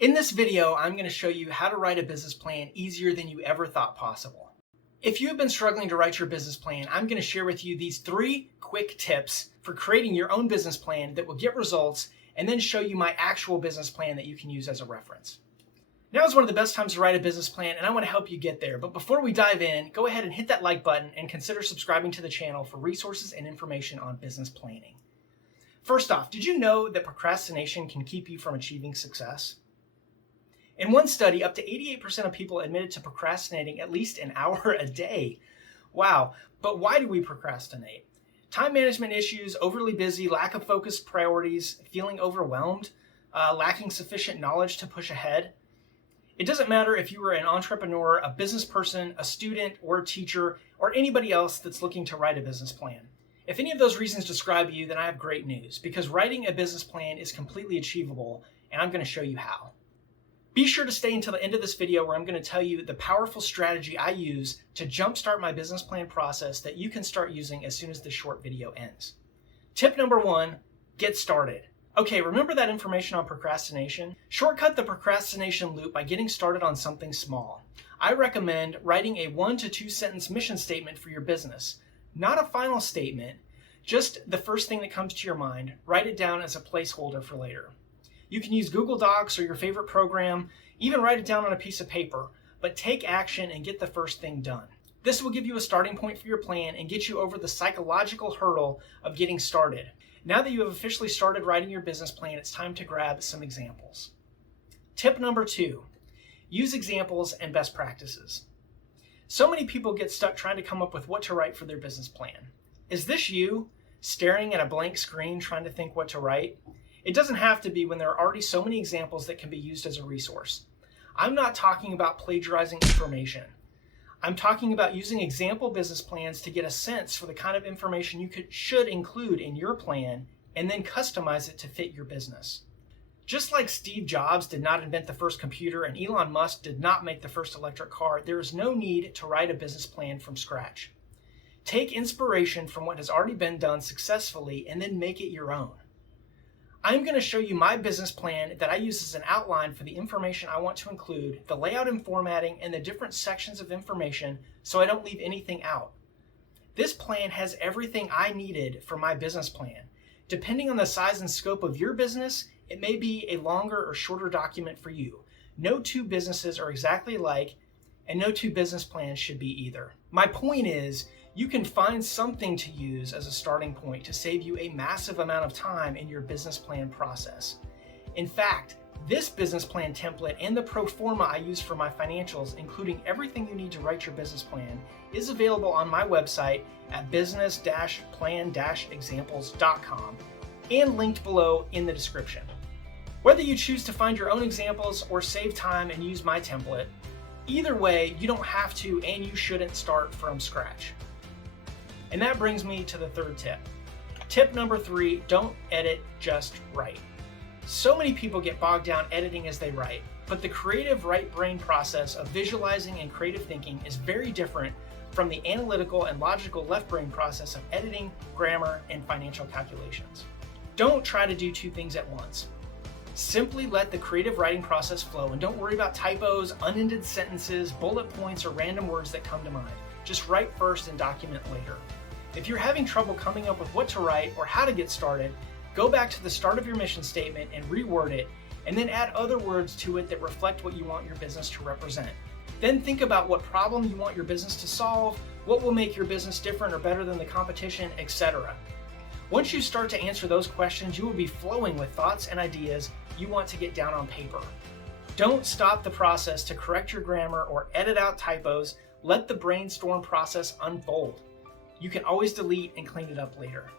In this video, I'm going to show you how to write a business plan easier than you ever thought possible. If you have been struggling to write your business plan, I'm going to share with you these 3 quick tips for creating your own business plan that will get results and then show you my actual business plan that you can use as a reference. Now is one of the best times to write a business plan, and I want to help you get there. But before we dive in, go ahead and hit that like button and consider subscribing to the channel for resources and information on business planning. First off, did you know that procrastination can keep you from achieving success? In one study, up to 88% of people admitted to procrastinating at least an hour a day. Wow, but why do we procrastinate? Time management issues, overly busy, lack of focused priorities, feeling overwhelmed, lacking sufficient knowledge to push ahead. It doesn't matter if you are an entrepreneur, a business person, a student, or a teacher, or anybody else that's looking to write a business plan. If any of those reasons describe you, then I have great news, because writing a business plan is completely achievable, and I'm going to show you how. Be sure to stay until the end of this video where I'm going to tell you the powerful strategy I use to jumpstart my business plan process that you can start using as soon as this short video ends. Tip number 1, get started. Okay, remember that information on procrastination? Shortcut the procrastination loop by getting started on something small. I recommend writing a 1 to 2 sentence mission statement for your business. Not a final statement, just the first thing that comes to your mind. Write it down as a placeholder for later. You can use Google Docs or your favorite program, even write it down on a piece of paper, but take action and get the first thing done. This will give you a starting point for your plan and get you over the psychological hurdle of getting started. Now that you have officially started writing your business plan, it's time to grab some examples. Tip number 2, use examples and best practices. So many people get stuck trying to come up with what to write for their business plan. Is this you, staring at a blank screen trying to think what to write? It doesn't have to be when there are already so many examples that can be used as a resource. I'm not talking about plagiarizing information. I'm talking about using example business plans to get a sense for the kind of information you should include in your plan and then customize it to fit your business. Just like Steve Jobs did not invent the first computer and Elon Musk did not make the first electric car, there is no need to write a business plan from scratch. Take inspiration from what has already been done successfully and then make it your own. I'm going to show you my business plan that I use as an outline for the information I want to include, the layout and formatting, and the different sections of information so I don't leave anything out. This plan has everything I needed for my business plan. Depending on the size and scope of your business, it may be a longer or shorter document for you. No 2 businesses are exactly alike, and no 2 business plans should be either. My point is, you can find something to use as a starting point to save you a massive amount of time in your business plan process. In fact, this business plan template and the pro forma I use for my financials, including everything you need to write your business plan, is available on my website at business-plan-examples.com and linked below in the description. Whether you choose to find your own examples or save time and use my template, either way, you don't have to and you shouldn't start from scratch. And that brings me to the 3rd tip. Tip number 3, don't edit, just write. So many people get bogged down editing as they write, but the creative right brain process of visualizing and creative thinking is very different from the analytical and logical left brain process of editing, grammar, and financial calculations. Don't try to do 2 things at once. Simply let the creative writing process flow and don't worry about typos, unended sentences, bullet points, or random words that come to mind. Just write first and document later. If you're having trouble coming up with what to write or how to get started, go back to the start of your mission statement and reword it, and then add other words to it that reflect what you want your business to represent. Then think about what problem you want your business to solve, what will make your business different or better than the competition, etc. Once you start to answer those questions, you will be flowing with thoughts and ideas you want to get down on paper. Don't stop the process to correct your grammar or edit out typos. Let the brainstorm process unfold. You can always delete and clean it up later.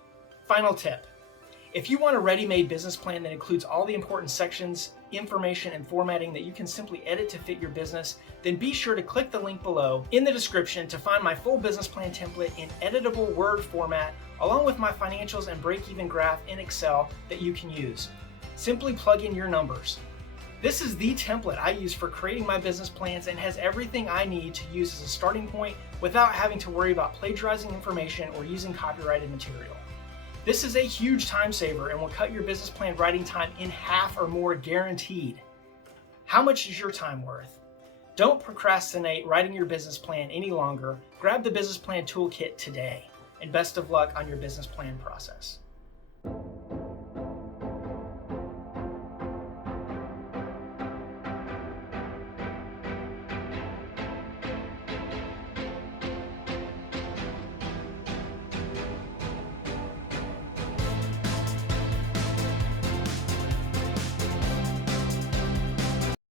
Final tip. If you want a ready-made business plan that includes all the important sections, information, and formatting that you can simply edit to fit your business, then be sure to click the link below in the description to find my full business plan template in editable Word format, along with my financials and break-even graph in Excel that you can use. Simply plug in your numbers. This is the template I use for creating my business plans and has everything I need to use as a starting point without having to worry about plagiarizing information or using copyrighted material. This is a huge time saver and will cut your business plan writing time in half or more guaranteed. How much is your time worth? Don't procrastinate writing your business plan any longer. Grab the business plan toolkit today, and best of luck on your business plan process.